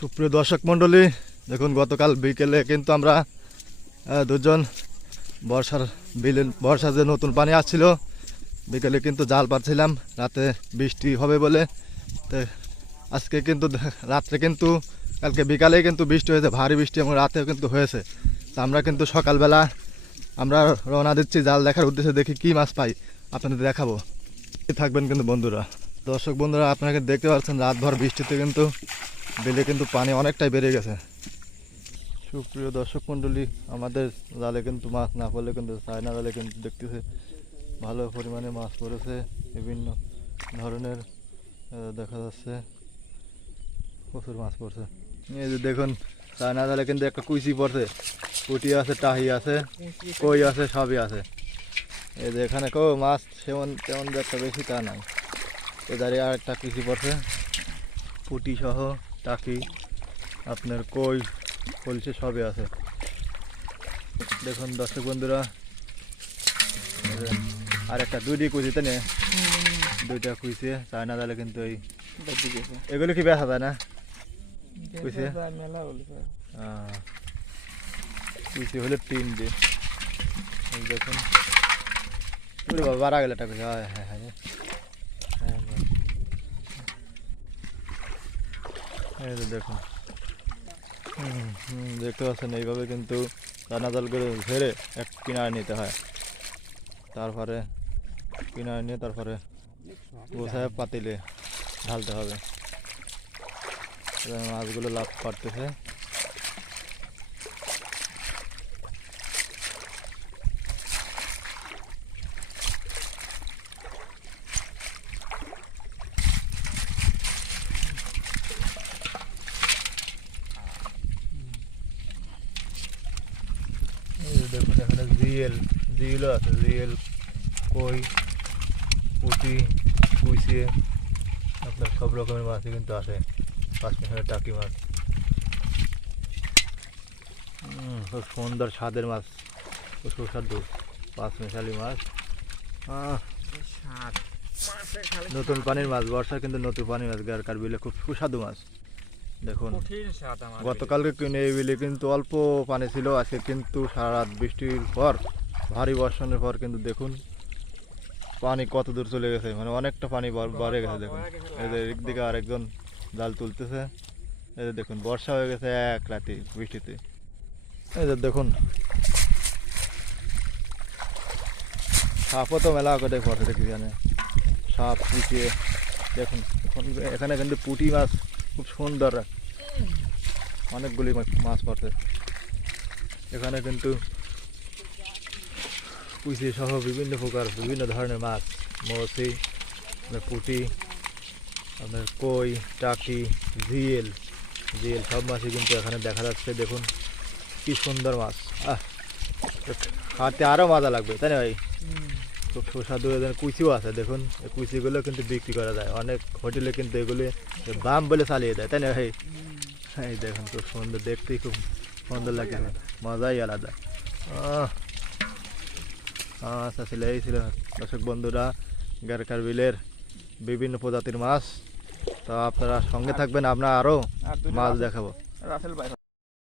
সুপ্রিয় দর্শক মণ্ডলী, দেখুন গতকাল বিকেলে কিন্তু আমরা দুজন বর্ষার বিলে বর্ষার যে নতুন পানি আসছিল, বিকেলে কিন্তু জাল পাচ্ছিলাম রাতে বৃষ্টি হবে বলে। তো আজকে কিন্তু রাত্রে কিন্তু, কালকে বিকালে কিন্তু বৃষ্টি হয়েছে, ভারী বৃষ্টি এবং রাতেও কিন্তু হয়েছে। তো আমরা কিন্তু সকালবেলা আমরা রওনা দিচ্ছি জাল দেখার উদ্দেশ্যে, দেখি কি মাছ পাই, আপনাদের দেখাবো। থাকবেন কিন্তু বন্ধুরা। দর্শক বন্ধুরা আপনাকে দেখতে পাচ্ছেন, রাতভর বৃষ্টিতে কিন্তু বিলে কিন্তু পানি অনেকটাই বেড়ে গেছে। সুপ্রিয় দর্শক মণ্ডলী, আমাদের জালে কিন্তু মাছ না পড়লে কিন্তু চায়না জালে কিন্তু দেখতেছে ভালো পরিমাণে মাছ পড়েছে, বিভিন্ন ধরনের দেখা যাচ্ছে প্রচুর মাছ পড়ছে। এই যে দেখুন, চায়না জালে কিন্তু একটা কুইচি পড়ছে। পুটি আছে, টাহি আছে, কই আছে, সবই আছে। এই যে এখানে কেউ মাছ সেমন তেমন একটা বেশি তা নাই। এদারে আর একটা কুইচি পড়ছে। পুটি সহ টাকি আপনার কই কলসে সবই আছে। দেখুন দর্শক বন্ধুরা আর একটা দুইটি কুচিতে নে। দুইটা কুইছে চায়না তাহলে কিন্তু এই এগুলো কি বেচা যায় না? কইছে? হলে তিন দেখুন। বাবা বাড়া গেলে টাকা হ্যাঁ হ্যাঁ হ্যাঁ, এই যে দেখুন। দেখতে পাচ্ছেন, এইভাবে কিন্তু দানা জাল করে ঝেড়ে এক কিনারে নিতে হয়। তারপরে কিনারে নিয়ে তারপরে গোছায় পাতিলে ঢালতে হবে। মাছগুলো লাভ করতেছে এই যে দেখুন এখানে জিএল জিএলও আছে জিএল কই পুঁটি কুইসিয়ে আপনার সব রকমের মাছই কিন্তু আসে পাঁচ মিশালের টাকি মাছ। খুব সুন্দর স্বাদের মাছ খুব সুস্বাদু পাঁচ মিশালি মাছ। নতুন পানির মাছ বর্ষা কিন্তু নতুন পানির মাছ গারকার বিলে খুব সুস্বাদু মাছ। দেখুন। গতকালকে কিনে বিলে কিন্তু অল্প পানি ছিল আজকে কিন্তু সারা রাত বৃষ্টির পর ভারী বর্ষণের পর কিন্তু দেখুন পানি কত দূর চলে গেছে মানে অনেকটা পানি বাড়ে গেছে দেখুন। এদের একদিকে আরেকজন জাল তুলতেছে এই যে দেখুন বর্ষা হয়ে গেছে এক রাতে বৃষ্টিতে। এই যে দেখুন সাপও তো মেলা করে পড়ছে দেখি জানে সাপ পুটিয়ে দেখুন এখন এখানে কিন্তু পুঁটি মাছ খুব সুন্দর। অনেকগুলি মাছ পড়ছে। এখানে কিন্তু পুঁচি সহ বিভিন্ন প্রকার, বিভিন্ন ধরনের মাছ। মৌসি, আপনার পুঁটি, আপনার কই, টাকি জিয়েল জিয়েল সব মাছই কিন্তু এখানে দেখা যাচ্ছে। দেখুন, কি সুন্দর মাছ। আহ খাতে আরও মজা লাগবে, তাই না ভাই? খুব সুস্বাদু এখানে কুচিও আছে দেখুন এই কুচিগুলো কিন্তু বিক্রি করা যায়। অনেক হোটেলে কিন্তু এগুলি বাম বলে চালিয়ে দেয় তাই না ভাই? এই দেখুন খুব সুন্দর দেখতেই খুব সুন্দর লাগে মজাই আলাদা। আচ্ছা ছিল এই ছিল দর্শক বন্ধুরা গারকার বিলের বিভিন্ন প্রজাতির মাছ। তো আপনারা সঙ্গে থাকবেন আমরা আরও মাছ দেখাবো।